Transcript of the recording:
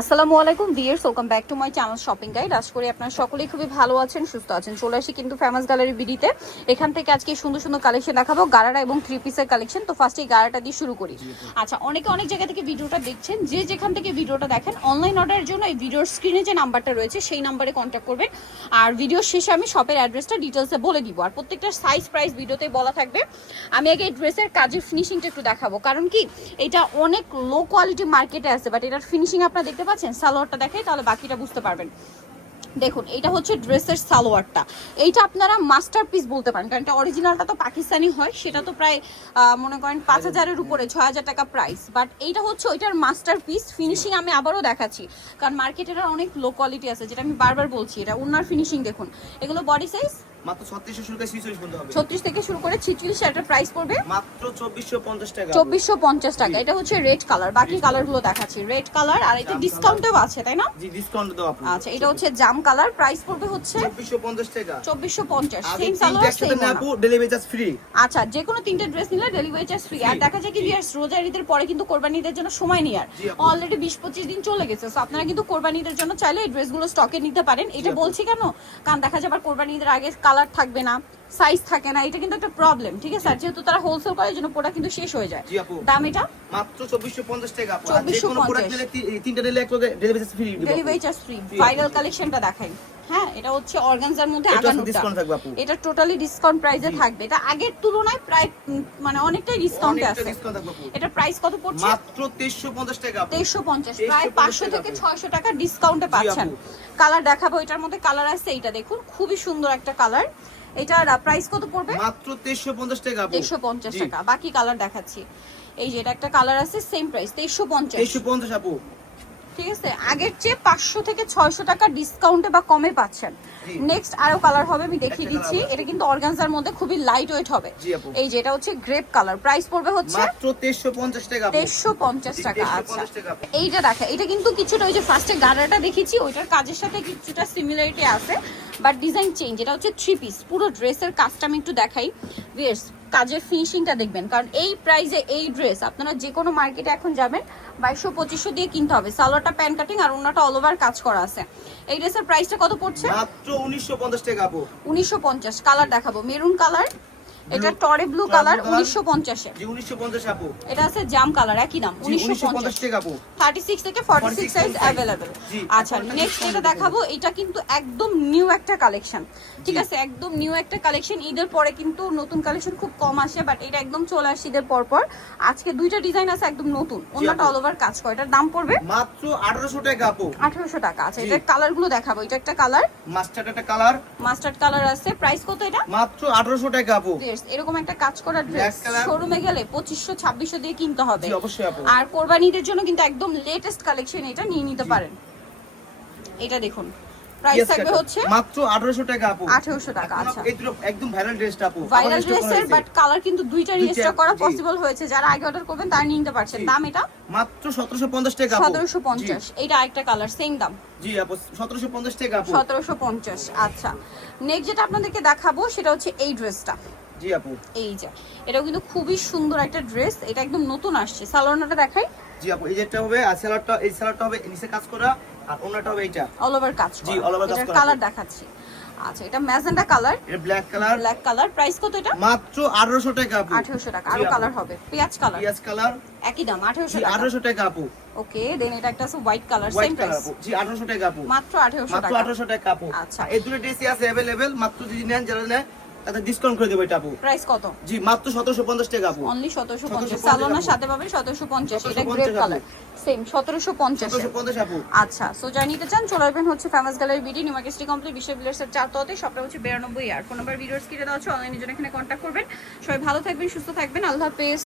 আসসালামু আলাইকুম viewers, welcome back to my channel shopping guide. আশা করি আপনারা সকলেই খুবই ভালো আছেন, সুস্থ আছেন। চলে আসি কিন্তু ফেমাস গ্যালারি বিডিতে। এখান থেকে আজকে সুন্দর সুন্দর কালেকশন দেখাবো, গারারা এবং থ্রি পিসের কালেকশন। তো ফার্স্টে এই গারাটা দিয়ে শুরু করি। আচ্ছা, অনেকে অনেক জায়গা থেকে ভিডিওটা দেখছেন, যে যেখান থেকে ভিডিওটা দেখেন অনলাইন অর্ডারের জন্য এই ভিডিওর স্ক্রিনে যে নাম্বারটা রয়েছে সেই নাম্বারে কন্ট্যাক্ট করবেন। আর ভিডিওর শেষে আমি শপের অ্যাড্রেসটা ডিটেলসে বলে দিব, আর প্রত্যেকটার সাইজ প্রাইস ভিডিওতে বলা থাকবে। আমি আগে এই ড্রেসের কাজের ফিনিশিংটা একটু দেখাবো, কারণ কি এটা অনেক লো কোয়ালিটি মার্কেটে আছে, বাট এটার ফিনিশিং আপনারা দেখতে পাচ্ছেন। সালোয়ারটা দেখাই তাহলে বাকিটা বুঝতে পারবেন। দেখুন, এটা হচ্ছে ড্রেসের সালোয়ারটা। এইটা আপনারা মাস্টারপিস বলতে পারেন, কারণ এটা অরিজিনালটা তো পাকিস্তানি হয়, সেটা তো প্রায় মনে করেন 5,000-এর উপরে, 6,000 টাকা প্রাইস। বাট এইটা হচ্ছে ওইটার মাস্টারপিস। ফিনিশিং আমি আবারও দেখাচ্ছি, কারণ মার্কেটের অনেক লো কোয়ালিটি আছে, যেটা আমি বারবার বলছি। এটা ওনার ফিনিশিং দেখুন। এগুলো বডি সাইজ মাত্র 36 শুরু করে 46 পর্যন্ত হবে। 36 থেকে শুরু করে 46, এটার প্রাইস পড়বে মাত্র 2450 টাকা। 2450 টাকা। এটা হচ্ছে রেড কালার, বাকি কালারগুলো দেখাচ্ছি। রেড কালার, আর এটা ডিসকাউন্টেও আছে, তাই না? জি, ডিসকাউন্ট দাও আপনি। আচ্ছা, এটা হচ্ছে জাম কালার, প্রাইস পড়বে হচ্ছে 2450 টাকা। 2450। সেম সালোয়ার সেম আপু, ডেলিভারি চার্জ ফ্রি। আচ্ছা, যে কোনো তিনটে ড্রেস নিলে ডেলিভারি চার্জ ফ্রি। আর দেখা যায় কি ভিউয়ার্স, রোজার ঈদের পরে কিন্তু কোরবানি ঈদের জন্য সময় নেই, আর অলরেডি 20-25 দিন চলে গেছে। সো আপনারা কিন্তু কোরবানি ঈদের জন্য চাইলে এই ড্রেসগুলো স্টকে নিতে পারেন। এটা বলছি কেন, কারণ দেখা যায় আবার কোরবানি ঈদের আগে কালার থাকবে না, সাইজ থাকে না, এটা কিন্তু একটা প্রবলেম। ঠিক আছে, আর যেহেতু তারা হোলসেল করে, জন্য প্রোডাক্ট কিন্তু শেষ হয়ে যায়। দাম এটা মাত্র 2450 টাকা আপু। আর যে 2450 কোনো প্রোডাক্ট নিলে তিনটা নিলে এক লগে ডেলিভারি চার্জ ফ্রি দিব। Delivery charge free. ভাইরাল কালেকশনটা দেখাই। হ্যাঁ, এটা হচ্ছে অর্গানজার মধ্যে আগানোটা। ডিসকাউন্ট থাকবে আপু। এটা টোটালি ডিসকাউন্ট প্রাইসে থাকবে। এটা আগের তুলনায় প্রায় মানে অনেকটাই ডিসকাউন্টে আছে। ডিসকাউন্ট থাকবে আপু। এটা প্রাইস কত পড়ছে? মাত্র 2350 টাকা আপু। 2350, প্রায় 500 থেকে 600 টাকা ডিসকাউন্টে পাচ্ছেন। কালার দেখাবো, এটার মধ্যে কালার আছে। এইটা দেখুন, খুবই সুন্দর একটা কালার। এটার প্রাইস কত পড়বে? মাত্র 2350 টাকা আপু। 2350 টাকা। বাকি কালার দেখাচ্ছি। এই যে এটা একটা কালার আছে, সেম প্রাইস 2350। 2350 আপু। ঠিক আছে, আগের চেয়ে 500 থেকে 600 টাকা ডিসকাউন্টে বা কমে পাচ্ছেন। নেক্সট আরো কালার হবে, আমি দেখিয়ে দিচ্ছি। এটা কিন্তু অর্গানজার মধ্যে খুবই লাইট ওয়েট হবে। এই যে এটা হচ্ছে গ্রেপ কালার, প্রাইস পড়বে হচ্ছে মাত্র 2350 টাকা আপু। 2350 টাকা। আচ্ছা, এইটা দেখা, এটা কিন্তু কিছুটা ওই যে ফার্স্টে গারাটা দেখেছি ওইটার কাজের সাথে কিছুটা সিমিলারিটি আছে, বাট ডিজাইন চেঞ্জ। এটা হচ্ছে থ্রি পিস, পুরো ড্রেসের কাজটা আমি একটু দেখাই। ভিউয়ার্স, কাজের ফিনিশিংটা দেখবেন, কারণ এই প্রাইসে এই ড্রেস আপনারা যে কোনো মার্কেটে এখন যাবেন 2200-2500 দিয়ে কিনতে হবে। সালোয়ারটা প্যান কাটিং আর ওন্নাটা অল ওভার কাজ করা আছে। এই ড্রেসের প্রাইসটা কত পড়ছে? মাত্র 1950 টাকা আপু। 1950। কালার দেখাবো, মেরুন কালার, এটা টরে ব্লু কালার, 1950 এ। জি, 1950 আপু। এটা আছে জাম কালার, একই দাম 1950 টাকা আপু। 36 থেকে 46 সাইজ अवेलेबल। আচ্ছা, নেক্সট এটা দেখাবো। এটা কিন্তু একদম নিউ একটা কালেকশন। ঠিক আছে, একদম নিউ একটা কালেকশন। ঈদের পরে কিন্তু নতুন কালেকশন খুব কম আসে, বাট এটা একদম চলে আসে ঈদের পর পর। আজকে দুইটা ডিজাইন আছে একদম নতুন, ওন্নাটা অল ওভার কাজ করে। এটার দাম পড়বে মাত্র 1800 টাকা আপু। 1800 টাকা। আচ্ছা, এটার কালারগুলো দেখাবো। এটা একটা কালার, মাস্টার্ড একটা কালার, মাস্টার্ড কালার আছে। প্রাইস কত এটা? মাত্র 1800 টাকা আপু। এরকম একটা কাজ করা ড্রেস শোরুমে গেলে 2500-2600 দিয়ে কিনতে হবে। জি, অবশ্যই আপু। আর কোরবানিদের জন্য কিন্তু একদম লেটেস্ট কালেকশন, এটা নিয়ে নিতে পারেন। এটা দেখুন, প্রাইস থাকবে হচ্ছে মাত্র 1800 টাকা আপু। 1800 টাকা। আচ্ছা, এই দুটো একদম ভাইরাল ড্রেসটা আপু। ভাইরাল ড্রেসের, বাট কালার কিন্তু দুইটা রিস্টক করা পসিবল হয়েছে। যারা আগে অর্ডার করবেন তারা নিতে পারছেন। দাম এটা মাত্র 1750 টাকা আপু। 1750। এটা আরেকটা কালার, সেম দাম। জি আপু, 1750 টাকা আপু। 1750। আচ্ছা, নেক্সট যেটা আপনাদেরকে দেখাবো সেটা হচ্ছে এই ড্রেসটা। জি আপু। এই যে এটাও কিন্তু খুবই সুন্দর একটা ড্রেস। এটা একদম নতুন আসছে। সালোয়ারটা দেখাই। জি আপু, এই যেটা হবে আর সেলারটা, এই সেলারটা হবে নিচে কাজ করা, আর ওনাটা হবে এটা অল ওভার কাজ করা। জি, অল ওভার কাজ এটার করা। কালার দেখাচ্ছি। আচ্ছা, এটা ম্যাজেন্টা কালার, এটা black colour. Black colour. Price কত এটা? মাত্র 1800 টাকা আপু। 1800 টাকা। আরো কালার হবে, পেঁয়াজ কালার, পিয়াজ কালার, একই দাম 1800 জি, টাকা। 1800 টাকা আপু। ওকে, দেন এটা একটা আছে white colour, same white colour price, আপু। জি, 1800 টাকা আপু। মাত্র 1800 মাত্র টাকা। 1800 টাকা আপু। আচ্ছা, এই দুটো ড্রেসই আছে अवेलेबल। মাত্র যদি নেন, যারা নেয় তাদের ডিসকাউন্ট করে দেব এটা আপু। প্রাইস কত? জি, মাত্র 1750 টাকা আপু। অনলি 1750। সালোনার সাথে পাবেন 1750। এটা গ্রে কালার, সেম 1750 এ। 1750 আপু। আচ্ছা, সো যারা নিতে চান চলে আসবেন হচ্ছে famous gallery BD, new market city complex, বিশ্ব বিল্ডার্সের 4 তলাতে। সবটা হচ্ছে 92 আর ফোন নাম্বার ভিডিওস কিনে দেওয়া হচ্ছে, অনলাইনে জন্য এখানে কন্ট্যাক্ট করবেন। সবাই ভালো থাকবেন, সুস্থ থাকবেন, আল্লাহ হাফেজ।